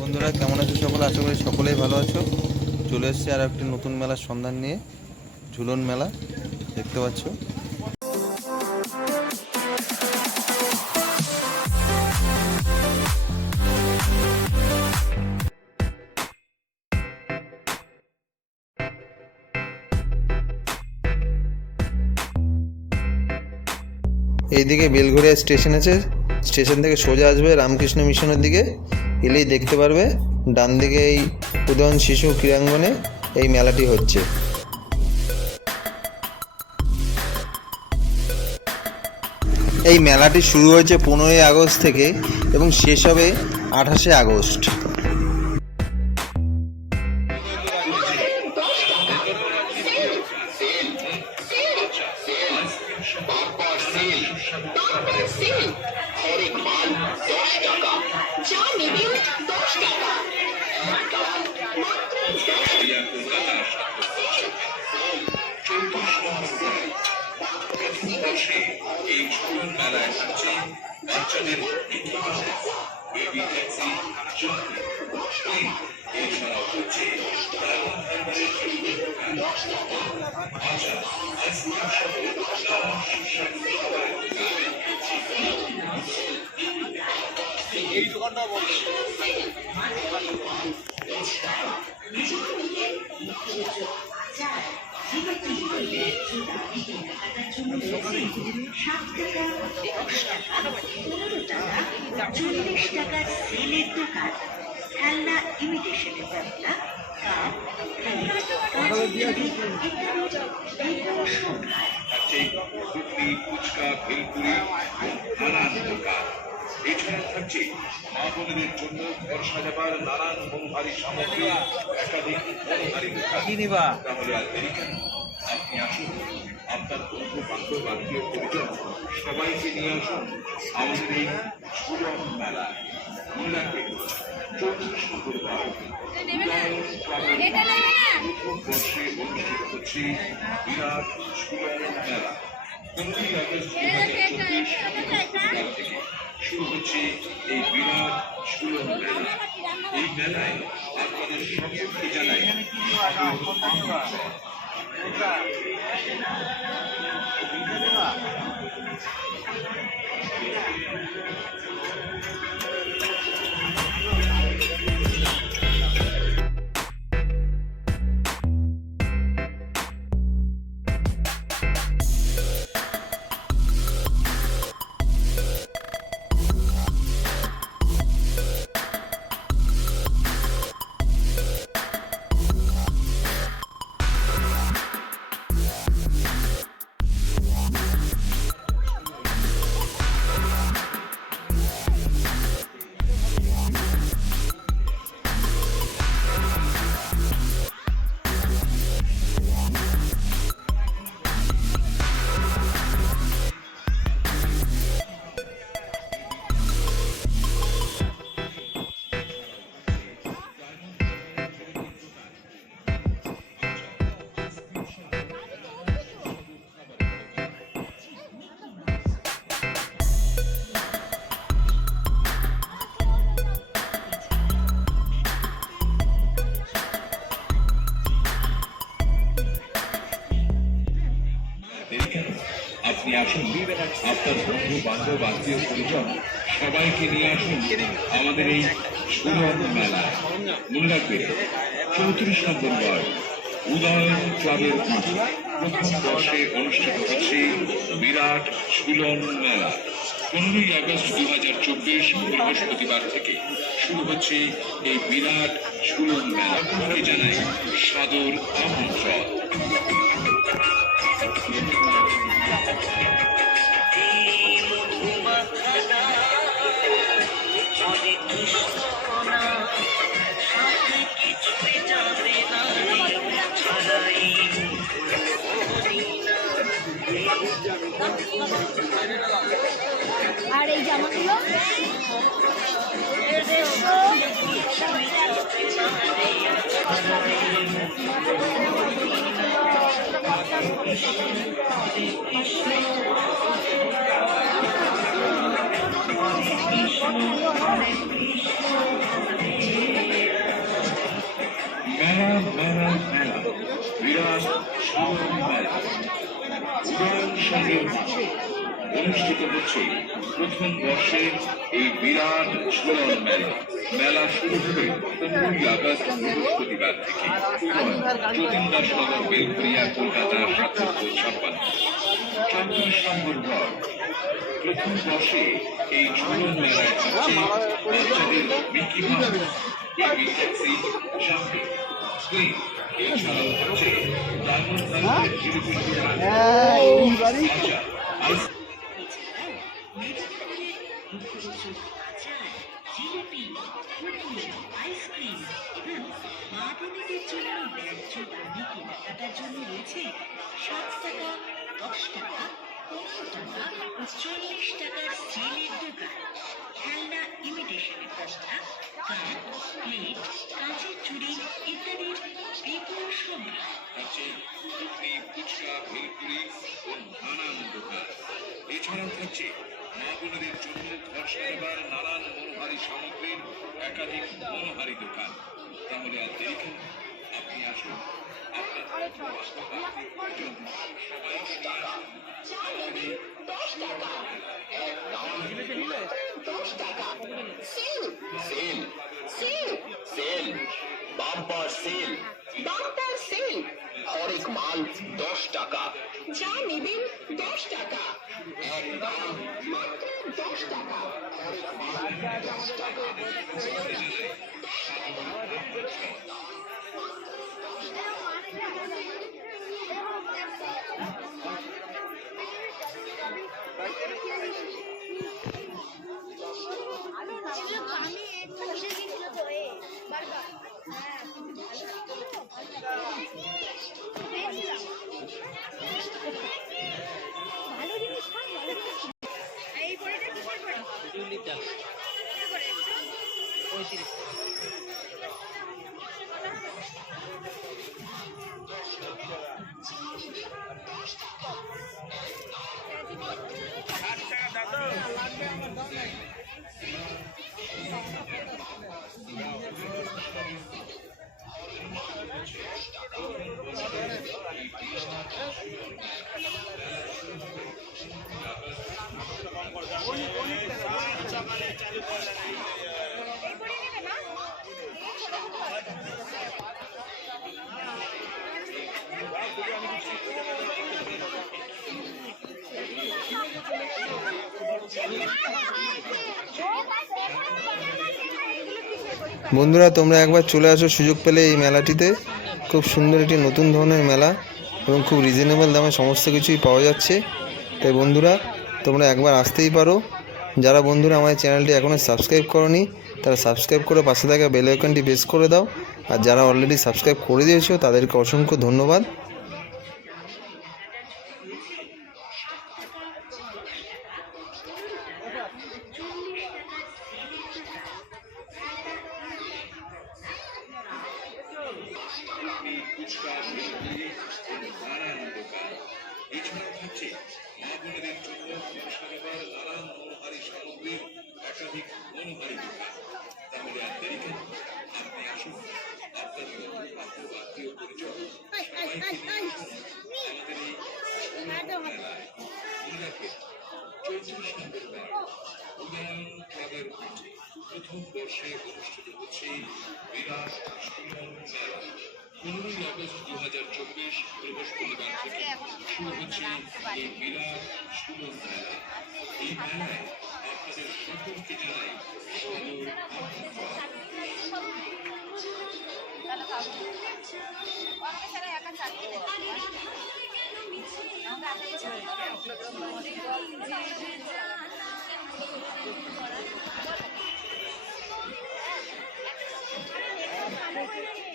বন্ধুরা, কেমন আছো সকলে? আশা করি সকলেই ভালো আছো। চলে এসছে আর একটি নতুন মেলার সন্ধান নিয়ে, ঝুলন মেলা, দেখতে পাচ্ছ। এইদিকে বেলঘরিয়া স্টেশন আছে। স্টেশন থেকে সোজা আসবে রামকৃষ্ণ মিশনের দিকে। এলেই দেখতে পারবে, ডান দিকে এই উদয়ন শিশু ক্রীড়াঙ্গনে এই মেলাটি হচ্ছে। এই মেলাটি শুরু হয়েছে পনেরোই আগস্ট থেকে এবং শেষ হবে আঠাশে আগস্ট। বর্ষে এই ছোটন মেলায় থাকছে বাচ্চাদের বেবি ট্যাক্সি চলবে এছাড়াও হচ্ছে ডায়মন্ড হারবারের শিশুদের দোকান আচ্ছা আইসক্রিম সহ নানা সুস্বাদু খাবারের দোকান খেলনা ইমিটেশনের ব্যবসা কাপ ফুচকা নানান দোকান এছাড়া থাকছে মা নানান মনোহারী সামগ্রী একাধিক মনোহারী দোকান আপনি আসুন। আপনার বন্ধু বান্ধব আত্মীয় পরিজন সবাইকে নিয়ে আসুন। আমাদের এই ঝুলন মেলা মনে রাখবেন চৌত্রিশ নম্বর বার উদয়ন ক্লাবের প্রথম বর্ষে অনুষ্ঠিত হচ্ছে বিরাট ঝুলন মেলা। পনেরোই আগস্ট দু হাজার চব্বিশ বৃহস্পতিবার থেকে শুরু হচ্ছে এই বিরাট ঝুলন মেলা। এই মেলায় আপনাদের সকলকে জানাই আমন্ত্রণ। দেরি আপনার বন্ধু, বান্ধব, আত্মীয় পরিজন, সবাইকে নিয়ে আসুন আমাদের এই সুরন মেলা মনে রাখবেন চৌত্রিশ নম্বর উদয়ন ক্লাবের প্রথম বর্ষে অনুষ্ঠিত হচ্ছে বিরাট সুলন মেলা। পনেরোই আগস্ট দু হাজার চব্বিশ, বৃহস্পতিবার থেকে শুরু হচ্ছে এই বিরাট সুলন মেলা। জানাই সাদর আমন্ত্রণ। কৃষ্ণ হচ্ছে প্রথম বর্ষের এই বিরাট ঝুলন মেলা। মেলা শুরু হবে পনেরোই আগস্ট বৃহস্পতিবার থেকে। যতীন কলকাতা সাতশো ছাপ্পান্ন। নম্বর ওয়ার্ড প্রথম বর্ষে এই ঝুলন মেলায় থাকছে বাচ্চাদের মিকি মাউস বেবি ট্যাক্সি শাম্পি স্ক্রিন এছাড়াও থাকছে ডায়মন্ড হারবারের জিলিপি আচার আইস মেদিনীপুরের মুখরোচক আচার জিলিপি কুলফি আইসক্রিম মা বোনেদের জন্য ন্যায্য দামে কেনাকাটার জন্য রয়েছে সাত টাকা দশ টাকা পনেরো টাকা ও চল্লিশ টাকার সেলের দোকান খেলনা ইমিটেশনের বস্তা কাপ প্লেট কাঁচের চুড়ি ইত্যাদির বিপুল সম্ভার ও নানান দোকান এছাড়াও থাকছে মা বোনেদের জন্য ঘর সাজাবার নানান মনোহারী সামগ্রীর একাধিক মনোহারী দোকান তাহলে আর দেরি আপনি আসুন। Sale sale sale bumper sale. Bumper sale হরেক মাল দশ টাকা যা নিবেন দশ টাকা এক মাত্র দশ টাকা হরেক মাল দশ টাকা আমি একটু বসে গেছিল তো এ বারবার এই বড়ি নেবে না এই ছোট ছোট আছে। বন্ধুরা, তোমরা একবার চলে আসো সুযোগ পেলে এই মেলাটিতে। খুব সুন্দর একটি নতুন ধরনের মেলা এবং খুব রিজনেবল দামে সমস্ত কিছুই পাওয়া যাচ্ছে। তাই বন্ধুরা, তোমরা একবার আসতেই পারো। যারা বন্ধুরা আমার চ্যানেলটি এখনও সাবস্ক্রাইব করনি, তারা সাবস্ক্রাইব করে পাশে থাকা বেল আইকনটি প্রেস করে দাও। আর যারা অলরেডি সাবস্ক্রাইব করে দিয়েছ, তাদেরকে অসংখ্য ধন্যবাদ। মনোহারী দোকান তাহলে আর দেরি কেন আপনি আসুন আপনার বন্ধু বান্ধব আত্মীয় আসুন আমাদের এই রাখবেন চৌত্রিশ নম্বর ওয়ার্ড উদয়ন ক্লাবের প্রথম বর্ষে অনুষ্ঠিত হচ্ছে বিরাট সুলন মেলা পনেরোই আগস্ট দু হাজার চব্বিশ বৃহস্পতিবার থেকে শুরু হচ্ছে এই বিরাট সুলন মেলা এই মেলায় আপনাদের সকলকে জানাই সাদর আমন্ত্রণ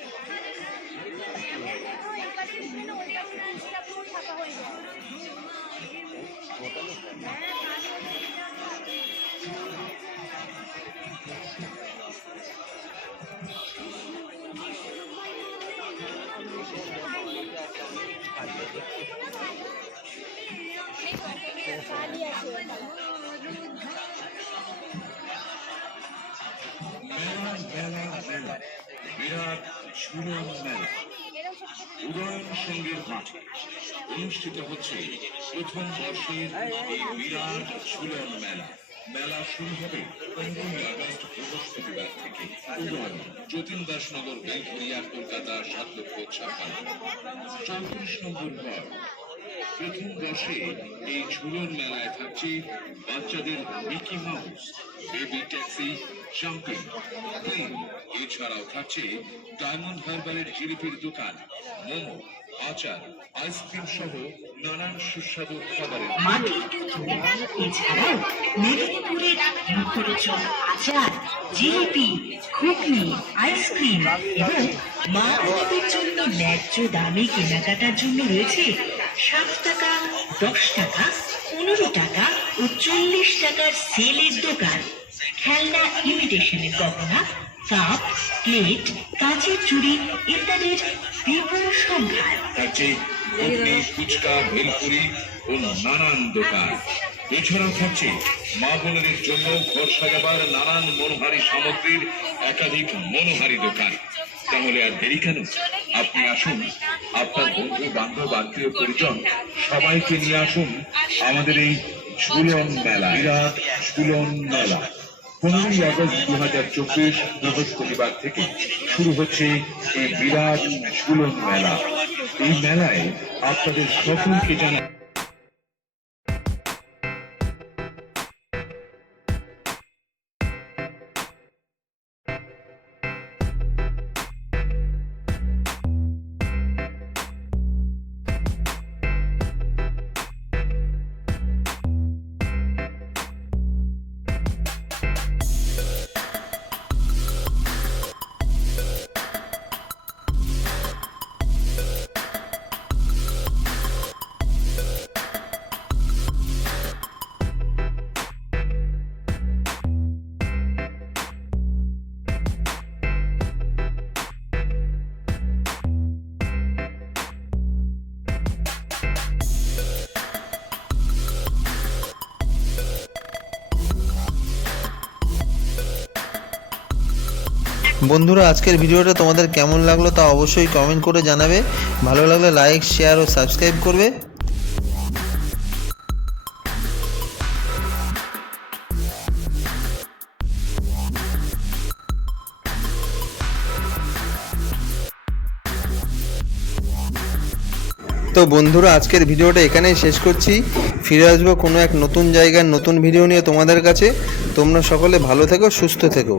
বিরাট ঝুলন মেলা উদয়ন সঙ্গের মাঠে অনুষ্ঠিত হচ্ছে প্রথম বর্ষের এই বিরাট ঝুলন মেলা। মেলা শুরু হবে পনেরোই আগস্ট বৃহস্পতিবার থেকে। উদয়ন, যতীন দাসনগর বেলঘরিয়া, কলকাতা, সাত লক্ষ ছাপ্পান্ন। চৌত্রিশ নম্বর ওয়ার্ড প্রথম বর্ষে এই ঝুলন মেলায় থাকছে বাচ্চাদের Mickey Mouse, baby taxi jumping plane এছাড়াও থাকছে ডায়মন্ড হারবারের জিলিপির দোকান, মোমো, আচার, আইসক্রিম সহ নানান সুস্বাদু খাবারের এছাড়াও মেদিনীপুরের মুখরোচক আচার, জিলিপি আইসক্রিম, এবং মা বোনদের জন্য ন্যায্য দামে কেনাকাটার জন্য রয়েছে সাত টাকা, দশ টাকা, পনেরো টাকা ও চল্লিশ টাকার সেলের দোকান। খেলনা ইমিটেশনের গহনা, কাপ, প্লেট, কাঁচের চুড়ি ইত্যাদির বিপুল সম্ভার ফুচকা, ভেলপুরি ও নানান দোকান। এছাড়াও থাকছে মা বোনেদের জন্য ঘর সাজাবার নানান মনোহারী সামগ্রীর একাধিক মনোহারী দোকান। তাহলে আর দেরি কেন? আপনি আসুন। আপনার বন্ধু, বান্ধব, আত্মীয়, পরিজন, সবাইকে নিয়ে আসুন আমাদের এই ঝুলন মেলা, বিরাট ঝুলন মেলা। পনেরোই আগস্ট দু হাজার চব্বিশ বৃহস্পতিবার থেকে শুরু হচ্ছে এই বিরাট ঝুলন মেলা। এই মেলায় আপনাদের সকলকে জানা বন্ধুরা, আজকের ভিডিওটা তোমাদের কেমন লাগল তা অবশ্যই কমেন্ট করে জানাবে। ভালো লাগলে লাইক শেয়ার ও সাবস্ক্রাইব করবে। তো বন্ধুরা, আজকের ভিডিওটা এখানেই শেষ করছি। ফিরে আসব কোনো এক নতুন জায়গার নতুন ভিডিও নিয়ে তোমাদের কাছে। তোমরা সকলে ভালো থেকো, সুস্থ থেকো।